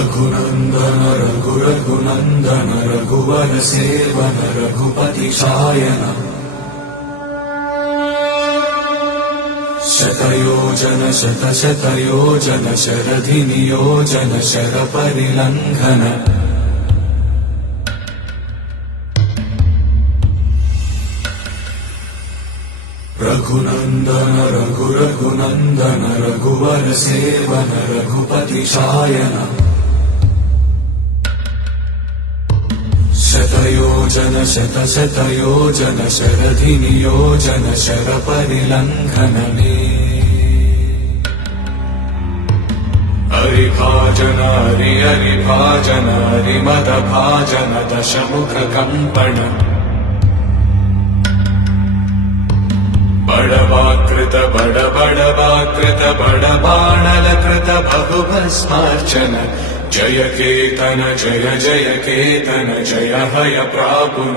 रघुनन्दन रघु रघुनन्दन रघुवर seven Raghupati Shayan शतयोजन शतशतयोजन शरधि नियोजन शरपरिलङ्घन रघुनन्दन रघु रघुनन्दन रघुवर seven Raghupati Shayan शतयोजन शतशतयोजन शरधि नियोजन शरपरिलङ्घन हरिभाजन हरिभाजन हरिमदभाजन दशमुख कंपन बड़वाकृत बड़वाकृत बड़बाणलकृत बहुभस्मार्चन जय केतन जय जय केतन जय हय प्रापुन